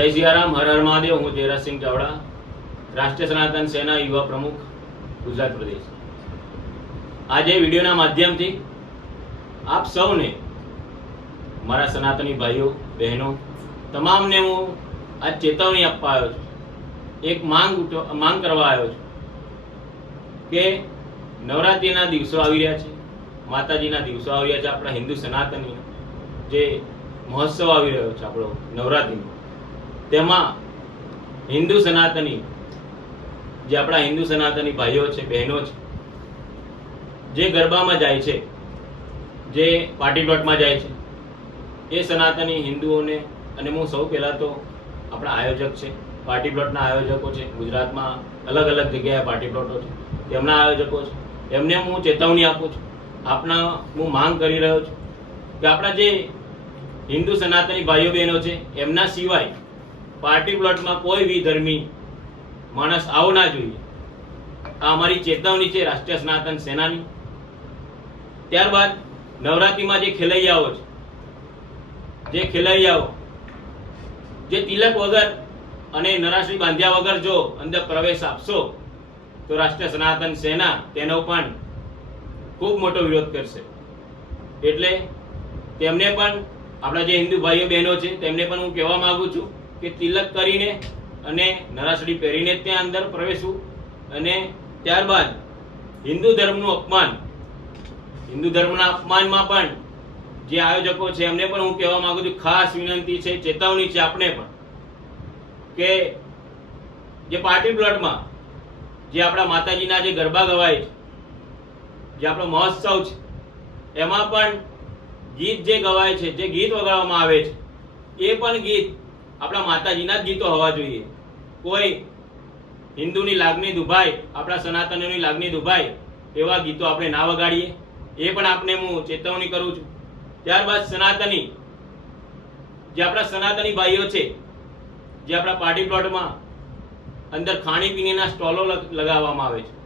જય સિયારામ, હર હર મહાદેવ, હું જયરાજસિંહ ચાવડા, રાષ્ટ્રીય સનાતન સેના યુવા પ્રમુખ, ગુજરાત પ્રદેશ. આજે વિડીયોના માધ્યમથી આપ સૌને, મારા સનાતની ભાઈઓ, બહેનો, તમામને હું આ ચેતવણી આપવા આવ્યો છું. એક માંગ માંગ કરવા આવ્યો છું કે નવરાત્રિના દિવસો આવી રહ્યા છે, માતાજીના દિવસો આવી રહ્યા છે, આપણા હિન્દુ સનાતની જે મહોત્સવ આવી રહ્યો છે આપણો નવરાત્રિનો. તેમાં હિન્દુ સનાતની, જે આપણા હિન્દુ સનાતની ભાઈઓ છે, બહેનો છે, જે ગરબામાં જાય છે, જે પાર્ટી પ્લોટમાં જાય છે, એ સનાતની હિન્દુઓને, અને હું સૌ પહેલાં તો આપણા આયોજક છે પાર્ટી પ્લોટના આયોજકો છે, ગુજરાતમાં અલગ અલગ જગ્યાએ પાર્ટી પ્લોટો છે, તેમના આયોજકો છે, એમને હું ચેતવણી આપું છું, આપના હું માંગ કરી રહ્યો છું, કે આપણા જે હિન્દુ સનાતની ભાઈઓ બહેનો છે, એમના સિવાય પાર્ટી પ્લોટમાં કોઈ વિધર્મી માણસ આવો ના જોઈએ. આ અમારી ચેતવણી છે રાષ્ટ્રીય સનાતન સેનાની. ત્યારબાદ નવરાત્રિમાં જે ખેલૈયાઓ છે, જે ખેલૈયાઓ, જે તિલક વગર અને નરાશ્રી બાંધ્યા વગર જો અંદર પ્રવેશ આપશો, તો રાષ્ટ્રીય સનાતન સેના તેનો પણ ખૂબ મોટો વિરોધ કરશે. એટલે તેમને પણ, આપણા જે હિન્દુ ભાઈઓ બહેનો છે, તેમને પણ હું કહેવા માગું છું કે તિલક કરીને અને નરાસડી પહેરીને ત્યાં અંદર પ્રવેશવું અને ત્યારબાદ હિન્દુ ધર્મનું અપમાન. હિન્દુ ધર્મના અપમાનમાં પણ જે આયોજકો છે, એમને પણ હું કહેવા માંગુ છું, ખાસ વિનંતી છે, ચેતવણી છે આપણે પણ કે જે પાર્ટી પ્લોટમાં જે આપણા માતાજીના જે ગરબા ગવાય છે, જે આપણો મહોત્સવ છે, એમાં પણ ગીત જે ગવાય છે, જે ગીત વગાડવામાં આવે છે, એ પણ ગીત આપણા માતાજીના જ ગીતો હોવા જોઈએ. કોઈ હિન્દુની લાગણી દુભાય, આપણા સનાતનોની લાગણી દુભાય, એવા ગીતો આપણે ના વગાડીએ. એ પણ આપને હું ચેતવણી કરું છું. ત્યારબાદ સનાતની, જે આપણા સનાતની ભાઈઓ છે, જે આપણા પાર્ટી પ્લોટમાં અંદર ખાણીપીણીના સ્ટોલો લગ- લગાવવામાં આવે છે.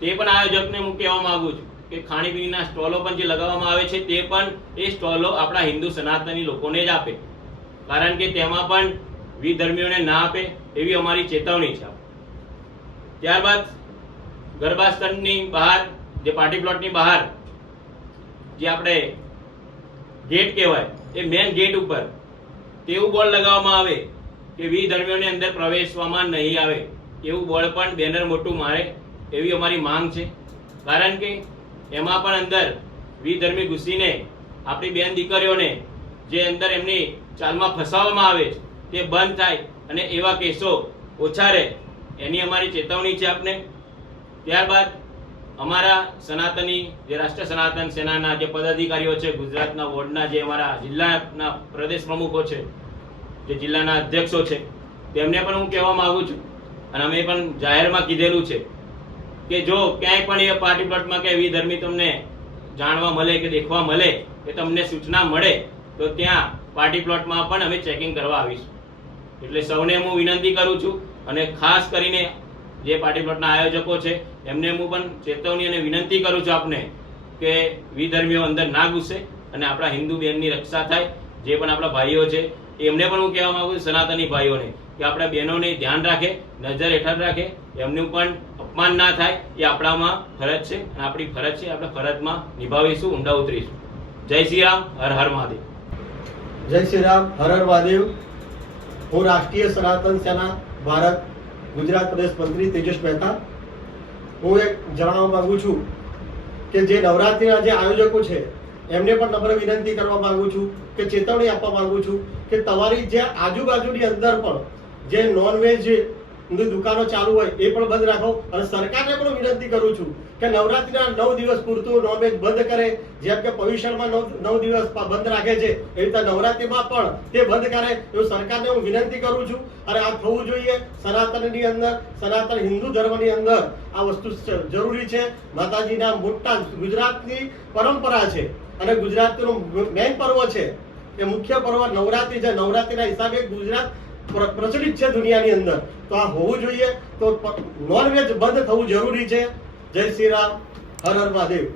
તે પણ આયોજકને હું કહેવા માંગુ છું કે ખાણીપીણીના સ્ટોલો પણ જે લગાવવામાં આવે છે, તે પણ એ સ્ટોલો આપણા હિન્દુ સનાતની લોકોને જ આપે. કારણ કે તેમાં પણ વિધર્મીઓને ના આપે એવી અમારી ચેતવણી છે. ત્યારબાદ ગરબા બહાર, જે પાર્ટી પ્લોટની બહાર, જે આપણે ગેટ કહેવાય, એ મેન ગેટ ઉપર તેવું બોર્ડ લગાવવામાં આવે કે વિધર્મીઓને અંદર પ્રવેશવામાં નહીં આવે એવું બોર્ડ પણ બેનર મોટું મારે એવી અમારી માંગ છે. કારણ કે એમાં પણ અંદર વિધર્મી ઘૂસીને આપણી બેન દીકરીઓને જે અંદર એમની ચાલમાં ફસાવવામાં આવે તે બંધ થાય અને એવા કેસો ઓછા રહે, એની અમારી ચેતવણી છે આપને. ત્યારબાદ અમારા સનાતની, જે રાષ્ટ્રીય સનાતન સેનાના જે પદાધિકારીઓ છે, ગુજરાતના વોર્ડના જે અમારા જિલ્લાના પ્રદેશ પ્રમુખો છે, જે જિલ્લાના અધ્યક્ષો છે, તેમને પણ હું કહેવા માંગુ છું. અને અમે પણ જાહેરમાં કીધેલું છે કે જો ક્યાંય પણ એ પાર્ટી પ્લોટમાં કે વિધર્મી તમને જાણવા મળે કે દેખવા મળે, કે તમને સૂચના મળે, તો ત્યાં પાર્ટી પ્લોટમાં પણ અમે ચેકિંગ કરવા આવીશું. એટલે સૌને હું વિનંતી કરું છું અને ખાસ કરીને જે પાર્ટી પ્લોટના આયોજકો છે, એમને હું પણ ચેતવણી અને વિનંતી કરું છું આપને કે વિધર્મીઓ અંદર ના ઘૂસે અને આપણા હિન્દુ બહેનની રક્ષા થાય, જે પણ આપણા ભાઈઓ છે, એમને પણ હું કહેવા માંગુ છું સનાતની ભાઈઓને કે આપણા બહેનોને ધ્યાન રાખે, નજર હેઠળ રાખે, એમનું પણ અપમાન ના થાય, એ આપણામાં ફરજ છે અને આપણી ફરજ છે, આપણે ફરજમાં નિભાવીશું, ઊંડા ઉતરીશું. જય શ્રી રામ, હર હર મહાદેવ. જય શ્રી રામ, હર હર મહાદેવ. હું રાષ્ટ્રીય સનાતન સેના, ભારત, ગુજરાત પ્રદેશ મંત્રી તેજસ મહેતા. હું એક જણાવવા માંગુ છું કે જે નવરાત્રિના જે આયોજકો છે, એમને પણ નમ્ર વિનંતી કરવા માંગુ છું કે ચેતવણી આપવા માંગુ છું કે તમારી જે આજુબાજુની અંદર પણ જે નોનવેજ ની દુકાનો ચાલુ હોય, એ પણ બંધ રાખો. અને સરકારને પણ વિનંતી કરું છું કે નવરાત્રીના નવ દિવસ પૂરતું નોનવેજ બંધ કરે. જેમ કે પવિષણમાં નવ નવ દિવસ બંધ રાખે છે, એ રીતે નવરાત્રીમાં પણ તે બંધ કરે, એવું સરકારને હું વિનંતી કરું છું. અને આ થવું જોઈએ સનાતનની અંદર, સનાતન હિન્દુ ધર્મની અંદર. આ વસ્તુ જરૂરી છે. માતાજીના મોટા ગુજરાતની પરંપરા છે. અને ગુજરાતનું મેન પર્વ છે. એ મુખ્ય પર્વ નવરાત્રી છે. નવરાત્રીના હિસાબે ગુજરાત પ્રચલિત છે દુનિયાની અંદર. તો આ હોવું જોઈએ. તો નોનવેજ બંધ થવું જરૂરી છે. જય શ્રી રામ. હર હર મહાદેવ.